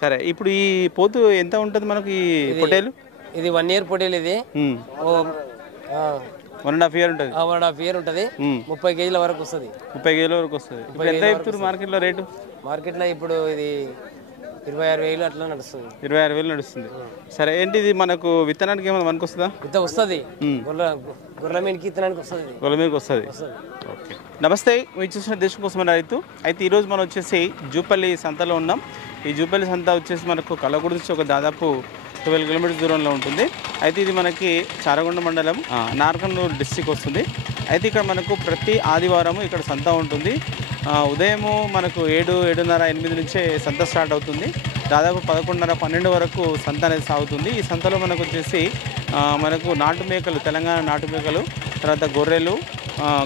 సరే ఇప్పుడు ఈ పోతు ఎంత ఉంటుంది మనకు ఈ పొటేలు? ఇది 1 ఇయర్ పొటేలు. ఇది 1.5 ఇయర్ ఉంటుంది. 1.5 ఇయర్ ఉంటుంది. 30 కేజీల వరకు వస్తుంది. 30 కేజీల వరకు వస్తుంది. ఇప్పుడు ఎంత చెప్తారు మార్కెట్లో రేటు? మార్కెట్లో ఇప్పుడు ఇది 26,000 అట్లా నడుస్తుంది. 26,000 నడుస్తుంది. సరే ఏంటి ఇది మనకు విత్తనానికి ఏమైనా మనకు వస్తుందా? విత్త వస్తుంది. గొర్రెల మీదకి విత్తనానికి వస్తుంది. గొర్రెల మీదకి వస్తుంది. ఓకే, నమస్తే. మీరు చూసిన దేశం కోసం రైతు. అయితే ఈరోజు మనం వచ్చేసి జూపల్లి సంతలో ఉన్నాం. ఈ జూపల్లి సంత వచ్చేసి మనకు కల్లగూడ నుంచి ఒక దాదాపు 12 కిలోమీటర్స్ దూరంలో ఉంటుంది. అయితే ఇది మనకి చారగొండ మండలం, నార్కర్నూలు డిస్టిక్ వస్తుంది. అయితే ఇక్కడ మనకు ప్రతి ఆదివారము ఇక్కడ సంత ఉంటుంది. ఉదయము మనకు 7, 7:30, 8 నుంచే సంత స్టార్ట్ అవుతుంది. దాదాపు 11:30, 12 వరకు సంత అనేది సాగుతుంది. ఈ సంతలో మనకు వచ్చేసి మనకు నాటు మేకలు, తెలంగాణ నాటు మేకలు, తర్వాత గొర్రెలు,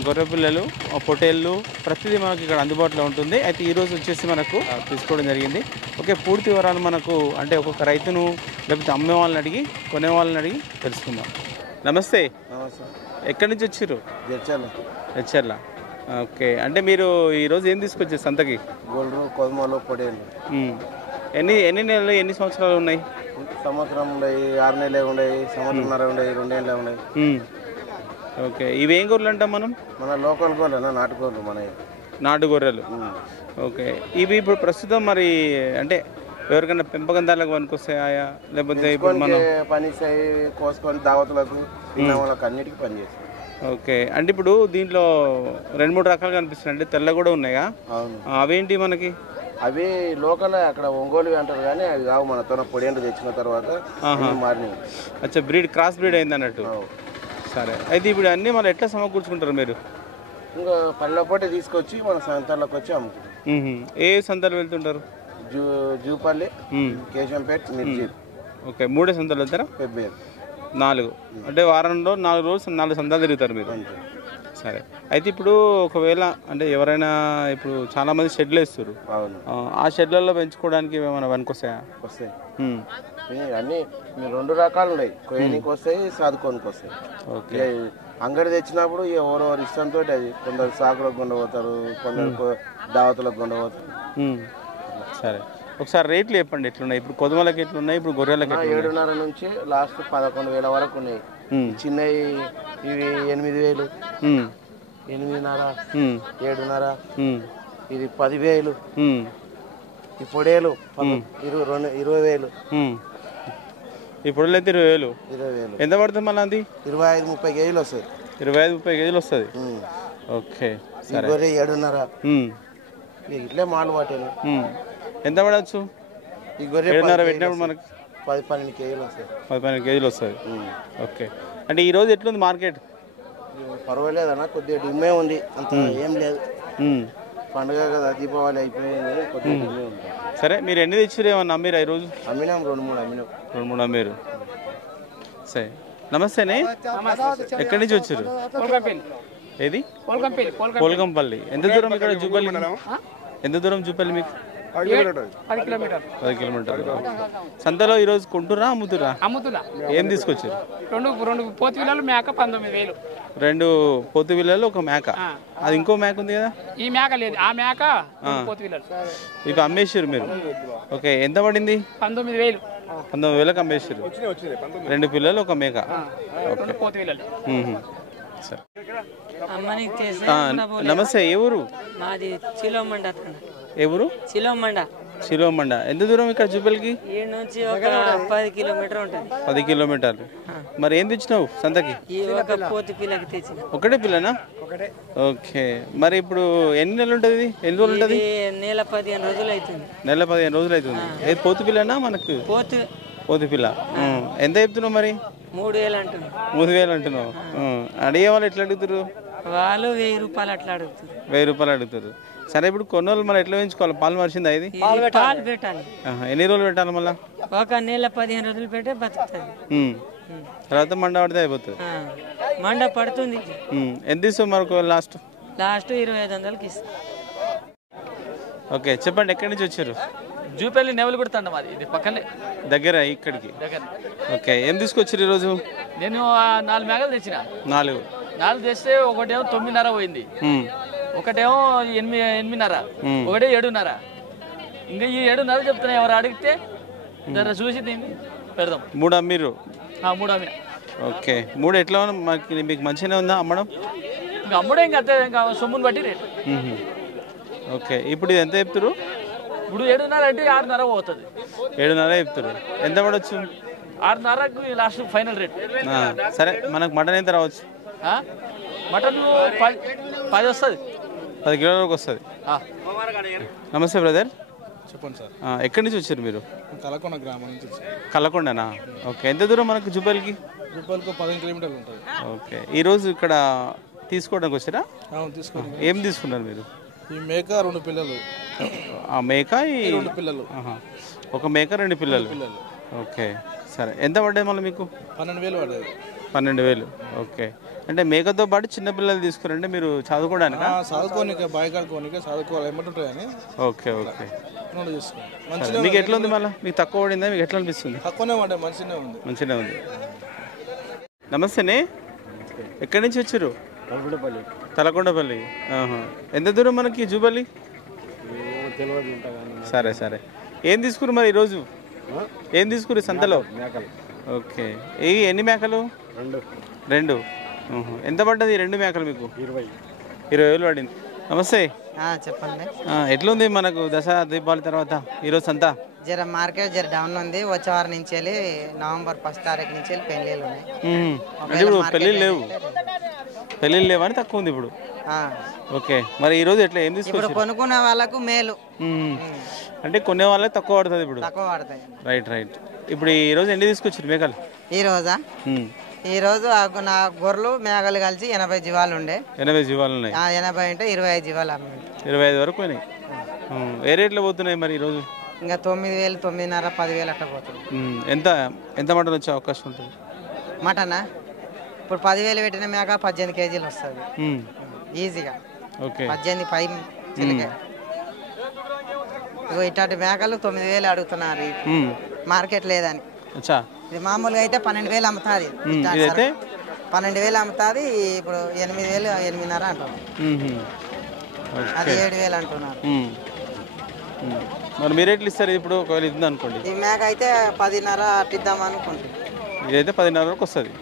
గొర్రె పిల్లలు, పొటేళ్ళు, ప్రతిదీ మనకు ఇక్కడ అందుబాటులో ఉంటుంది. అయితే ఈరోజు వచ్చేసి మనకు తీసుకోవడం జరిగింది. ఓకే, పూర్తి వివరాలు మనకు అంటే ఒక్కొక్క రైతును లేకపోతే అమ్మే వాళ్ళని అడిగి కొనే వాళ్ళని అడిగి తెలుసుకుందాం. నమస్తే. ఎక్కడి నుంచి వచ్చారు? హెచ్చర్ల. ఓకే, అంటే మీరు ఈరోజు ఏం తీసుకొచ్చారు సంతకి? గొర్రెలు, కొదమలు, పొటేళ్ళు. ఎన్ని నెలలు, ఎన్ని సంవత్సరాలు ఉన్నాయి? సంవత్సరం ఉన్నాయి, 6 నెలలు ఉన్నాయి, సంవత్సరంన్నర ఉన్నాయి, 2 ఏళ్ళు ఉన్నాయి. ఓకే, ఇవేం గొర్రెలు అంటాం మనం? మన లోకల్ గొర్రెలు, నాటు గొర్రెలు, మన నాటు గొర్రెలు. ఓకే, ఇవి ఇప్పుడు ప్రస్తుతం మరి అంటే ఎవరికైనా పెంపకందారులకు పనికొస్తాయా లేకపోతే ఇప్పుడు మనం పని కోసుకొని దావతులకు వాళ్ళకి అన్నిటికీ పనిచేస్తాం? ఓకే, అంటే ఇప్పుడు దీంట్లో 2-3 రకాలు కనిపిస్తున్నాయి. అంటే తెల్ల కూడా ఉన్నాయా? అవేంటి మనకి? అవి లోకల్ అక్కడ ఒంగోలు అంటారు, కానీ అవి కావు. మనతో పొడేండు తెచ్చిన తర్వాత మారినాయి. అచ్చా, బ్రీడ్ క్రాస్ బ్రీడ్ అయింది అన్నట్టు. సరే, అయితే ఇప్పుడు అన్నీ మనం ఎట్లా సమకూర్చుకుంటారు మీరు? ఇంకా పల్లె పొట్టి తీసుకొచ్చి మన సంతల్లోకి వచ్చి అమ్ముకుంటాం. ఏ సంతలు వెళ్తుంటారు? జూపల్లి, కేశంపేట, మిర్జీ. ఓకే, 3 సంతలు వెళ్తారా? 4 అంటే వారంలో 4 రోజులు 4 సంతలు తిరుగుతారు మీరు. సరే, అయితే ఇప్పుడు ఒకవేళ అంటే ఎవరైనా ఇప్పుడు చాలా మంది షెడ్లు వేస్తారు, ఆ షెడ్లలో పెంచుకోవడానికి ఏమైనా పనికొస్తాయా? వస్తాయి. అన్నీ 2 రకాలు ఉన్నాయి. కొయ్యనికి వస్తాయి, సాదుకోనికి వస్తాయి. ఓకే, అంగడి తెచ్చినప్పుడు ఎవరెవరు ఇష్టంతో అది కొందరు సాకులకు కొండపోతారు, కొందరు దావతులకు కొండపోతారు. సరే, ఒకసారి రేట్లు చెప్పండి ఎట్లున్నాయి ఇప్పుడు? కొదమలకి ఎట్లున్నాయి ఇప్పుడు? గొర్రెలకి 7:30 నుంచి లాస్ట్ 11,000 వరకు ఉన్నాయి. చిన్నవి ఇవి 8,000, 8,500, 7,500, ఇది 10,000. ఈ పొడేలు 20,000. ఈ పొడేలు అయితే 20,000. ఎంత పడుతుంది మళ్ళీ? అది 25-30 కేజీలు వస్తుంది. 25-30 కేజీలు వస్తుంది. ఓకే, సరే. 7,500 ఇట్లే మాలు పట్టాను. ఎంత పడవచ్చు? ఈ గొర్రె 7,500 పెట్టినప్పుడు మనకి 10-12 కేజీలు వస్తాయి. 10-12 కేజీలు వస్తుంది. ఓకే, అంటే ఈరోజు ఎట్లుంది మార్కెట్? పర్వాలేదన్నా, కొద్దిగా డిమ్మే ఉంది, అంత ఏం లేదు. పండుగ కదా, దీపావళి అయిపోయింది, కొద్దిగా డిమ్మే ఉంది. సరే, మీరు ఎన్ని తెచ్చారు? ఏమన్నా అమ్మీరా ఈరోజు? అమ్మినాం, 2-3 అమ్మినాం. 2-3 అమ్మీరు. సరే, నమస్తేనే. ఎక్కడి నుంచి వచ్చారు? ఏది? పోల్కంపల్లి. ఎంత దూరం ఇక్కడ జూపల్లి? ఎంత దూరం జూపల్లి మీకు? 10 కిలోమీటర్లు. సంతలో ఈరోజు కొంటురా అమ్ముతురా? అమ్ముతున్నా. ఏం తీసుకొచ్చారు? 2 పోతు పిల్లలు, మేక 19,000. 2 పోతు పిల్లలు, 1 మేక. అది ఇంకో మేక ఉంది కదా? ఈ మేక లేదు, ఆ మేక పోతు పిల్లలు. ఇవి అమ్మేసారు మీరు? ఓకే, ఎంత పడింది? 19,000. 19,000కి అమ్మేసారు. 2 పిల్లలు, 1 మేక. పోతు పిల్లలు. సరే, నమస్తే. ఏ ఊరు? మాది చిలోమండ. ఏ ఊరు? చిలోమండ. ఎంత దూరం ఇక్కడ జూపల్లికి? ఈ నుంచి ఒక 10 కిలోమీటర్ ఉంటుంది. 10 కిలోమీటర్లు. మరి ఏం తెచ్చినావు సంతకి? ఒక పోతు పిల్లకి తెచ్చిన. ఒకటే పిల్లనా? ఓకే, మరి ఇప్పుడు ఎన్ని నెలలు ఉంటుంది? ఎన్ని రోజులు ఉంటుంది? నెల 15 రోజులు అవుతుంది. నెల 15 రోజులు అవుతుంది. ఏది పోతు పిల్లనా మనకు? పోతు పిల్ల. ఎంత చెప్తున్నావు మరి? 3,000 అంటున్నావు. 3,000 అంటున్నావు. అడిగే వాళ్ళు ఎట్లా అడుగుతారు? వాళ్ళు 1,000 రూపాయలు అట్లా అడుగుతారు. 1,000 రూపాయలు అడుగుతారు. సరే, ఇప్పుడు కొన్నోళ్ళు మనం ఎట్లా పెంచుకోవాలి? పాలు మరిచిందా ఇది? పాలు పెట్టాలి. ఎన్ని రోజులు పెట్టాలి మళ్ళీ? ఒక నెల 15 రోజులు పెట్టే బతుకుతుంది. తర్వాత మండ పడితే అయిపోతుంది. మండ పడుతుంది. ఎంత ఇస్తావు మనకు లాస్ట్? 25,000కి ఇస్తాం. ఓకే, చెప్పండి. ఎక్కడి నుంచి వచ్చారు? జూపల్లి నెవలు కొడుతాండ మాది, ఇది పక్కనే దగ్గర ఇక్కడికి. ఓకే, ఏం తీసుకొచ్చారు ఈరోజు? నేను 4 మేకలు తెచ్చిన. 4 తెస్తే ఒకటేమో 9:30 పోయింది, ఒకటేమో 8:30, ఒకటే 7:30. ఇంకా ఈ 7.5 చెప్తున్నా, ఎవరు అడిగితే జర చూసి దీన్ని పెడదాం. 3 అమ్మిర్రు. 3 అమ్మిన. ఓకే, 3 ఎట్లా ఉంది? మీకు మంచిగానే ఉందా అమ్మడం? ఇంకా అమ్ముడే ఇంకా అంతే, ఇంకా సొమ్ముని బట్టి రేటు. ఓకే, ఇప్పుడు ఇది ఎంత చెప్తారు? ఇప్పుడు 7.5 అంటే 6.5 పోతుంది. 7.5 చెప్తారు. ఎంత పడవచ్చు? 6.5కు లాస్ట్ ఫైనల్ రేట్. సరే, మనకు మటన్ ఎంత రావచ్చు? మటన్ 10 వస్తుంది, 10 కిలోల వరకు వస్తుంది. నమస్తే బ్రదర్. చెప్పండి సార్. ఎక్కడి నుంచి వచ్చారు మీరు? కలకొండ గ్రామం నుంచి. కలకొండనా? ఓకే, ఎంత దూరం మనకు జూపల్లికి? జూపల్లికి 15 కిలోమీటర్లు ఉంటుంది. ఓకే, ఈరోజు ఇక్కడ తీసుకోవడానికి వచ్చారా? తీసుకోండి. ఏం తీసుకున్నారు మీరు? ఈ మేక 2 పిల్లలు. ఆ మేక 2 పిల్లలు. ఒక మేక 2 పిల్లలు. ఓకే, సరే. ఎంత పడ్డాయి మళ్ళీ మీకు? 12,000 పడ్డాయి. 12,000. ఓకే, అంటే మేకతో పాటు చిన్న పిల్లలు తీసుకురంటే మీరు చదువుకోవడానికి? చదువుకోనిక బాయికాడుకోనిక చదువుకోవాలి ఏమంటుంటాయని. ఓకే ఓకే, మంచిగా. మీకు ఎట్లా ఉంది మళ్ళీ? మీకు తక్కువ పడిందా? మీకు ఎట్లా అనిపిస్తుంది? తక్కువనే పడ్డాయి, మంచిగానే ఉంది. మంచిగానే ఉంది. నమస్తేనే, ఎక్కడి నుంచి వచ్చారు? తలకొండపల్లి. ఎంత దూరం మనకి జూపల్లి? సరే సరే. ఏం తీసుకురు మరి ఈరోజు? ఏం తీసుకురు సంతలో? ఓకే, ఎన్ని మేకలు? 2. ఎంత పడ్డది 2 మేకలు మీకు? 20,000 పడింది. నమస్తే. చెప్పండి. ఎట్లుంది మనకు దసరా దీపావళి తర్వాత ఈరోజు సంతా? జర మార్కెట్ జర డౌన్ ఉంది. వచ్చే వారం నుంచి వెళ్ళి నవంబర్ 1 తారీఖు నుంచి వెళ్ళి పెళ్ళిళ్ళు ఉన్నాయి. అంటే ఇప్పుడు పెళ్ళిళ్ళు లేవు? పెళ్ళిళ్ళు లేవని తక్కువ ఉంది ఇప్పుడు. ఓకే, మరి ఈరోజు ఎట్లా ఏం తీసుకొచ్చారు? కొనుక్కునే వాళ్ళకు మేలు, అంటే కొనే వాళ్ళకి తక్కువ పడుతుంది ఇప్పుడు. తక్కువ పడతాయి. రైట్. ఇప్పుడు ఈరోజు ఎన్ని తీసుకొచ్చారు మేకలు? ఈ రోజు నా గొర్రెలు మేకలు కలిసి 80 జీవాలు ఉండే. 80 జీవాలు ఉన్నాయి. 80 అంటే 25 జీవాలు అమ్మి. 25 వరకు పోయినాయి. ఏ రేట్లో పోతున్నాయి మరి ఈరోజు? ఇంకా 9,000, 9,500, 10,000 అట్లా పోతుంది. ఎంత మటన్ వచ్చే అవకాశం ఉంటుంది? మటనా ఇప్పుడు 10,000 పెట్టిన మేక 18 కేజీలు వస్తుంది ఈజీగా. ఓకే, 18 పై చిలికే. ఇట్లాంటి మేకలు 9,000 అడుగుతున్నారు, మార్కెట్ లేదని. ఇది మామూలుగా అయితే 12,000 అమ్ముతుంది. 12,000 అమ్ముతుంది. ఇప్పుడు 8,000, 8,500 అంటారు. అది 7,000 అంటున్నారు. మరి మీరు ఎట్లు ఇస్తారు ఇప్పుడు ఒకవేళ ఇది అనుకోండి? ఈ మేక అయితే 10,500 అట్టిద్దాం అనుకుంటుంది. ఇదైతే 10,500 వరకు వస్తుంది.